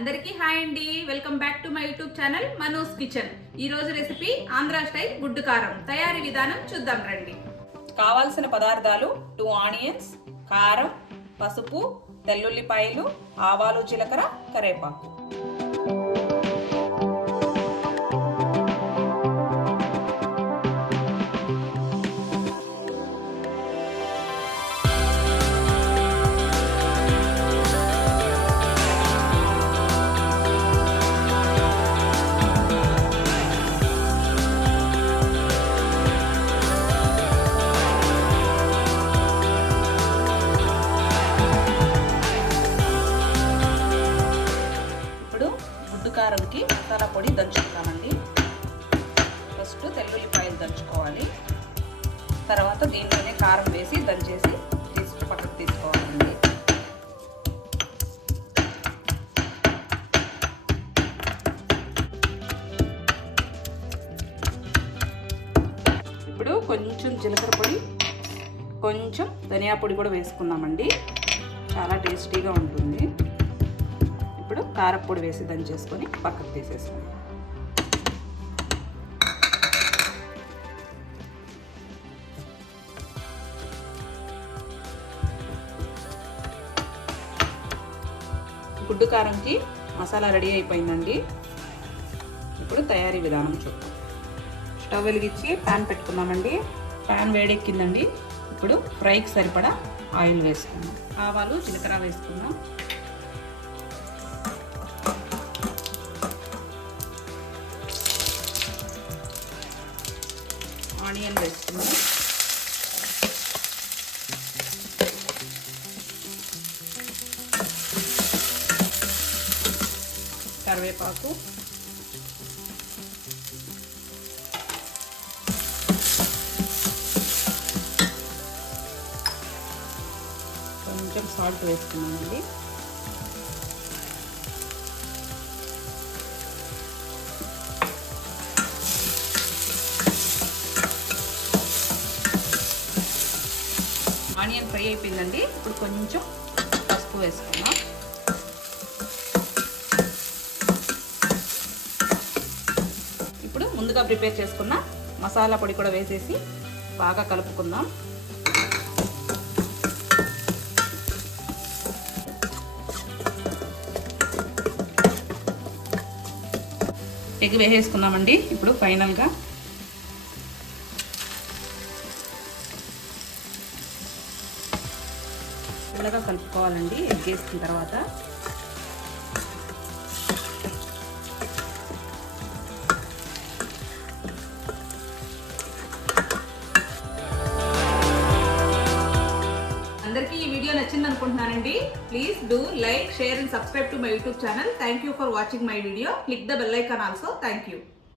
అందరికీ హాయ్ అండి. Welcome back to my YouTube channel Mano's kitchen. ఈ రోజు రెసిపీ ఆంధ్ర స్టైల్ గుడ్డు కారం. తయారీ విధానం చూద్దాం రండి. కావాల్సిన పదార్థాలు 2 ఆనియన్స్, కారం, పసుపు, తెల్లుల్లిపాయలు, ఆవాలు, జీలకర్ర, కరివేపాకు. కారంకి మసాలా పొడి దంచుకుంటామండి. ఫస్ట్ తెల్లుల్లిపాయలు దంచుకోవాలి, తర్వాత దీంట్లోనే కారం వేసి దంచేసి పక్కకు తీసుకోవాలండి. ఇప్పుడు కొంచెం జీలకర్ర పొడి, కొంచెం ధనియా పొడి కూడా వేసుకుందామండి. చాలా టేస్టీగా ఉంటుంది. ఇప్పుడు కారపొడి వేసి దంచేసుకొని పక్కకు తీసేసుకుందాం. గుడ్డు కారంకి మసాలా రెడీ అయిపోయిందండి. ఇప్పుడు తయారీ విధానం చూద్దాం. స్టవ్ వెలిగించి ప్యాన్ పెట్టుకుందామండి. ప్యాన్ వేడెక్కిందండి. ఇప్పుడు ఫ్రైకి సరిపడా ఆయిల్ వేసుకుందాం. ఆవాలు, జీలకర్ర వేసుకుందాం. ఆనియన్ వేసుకుందాం. కరివేపాకు, కొంచెం సాల్ట్ వేసుకున్నామండి. ఆనియన్ ఫ్రై అయిపోయిందండి. ఇప్పుడు కొంచెం పసుపు వేసుకుందాం. ఇప్పుడు ముందుగా ప్రిపేర్ చేసుకున్న మసాలా పొడి కూడా వేసేసి బాగా కలుపుకుందాం. ఎగ్ వేసేసుకుందామండి. ఇప్పుడు ఫైనల్గా మెల్లగా కలుపుకోవాలండి. ఎగ్ వేసుకున్న తర్వాత అందరికీ ఈ వీడియో నచ్చింది అనుకుంటున్నానండి. Please do like, share and subscribe to my YouTube channel. Thank you for watching my video. Click the bell icon also. Thank you.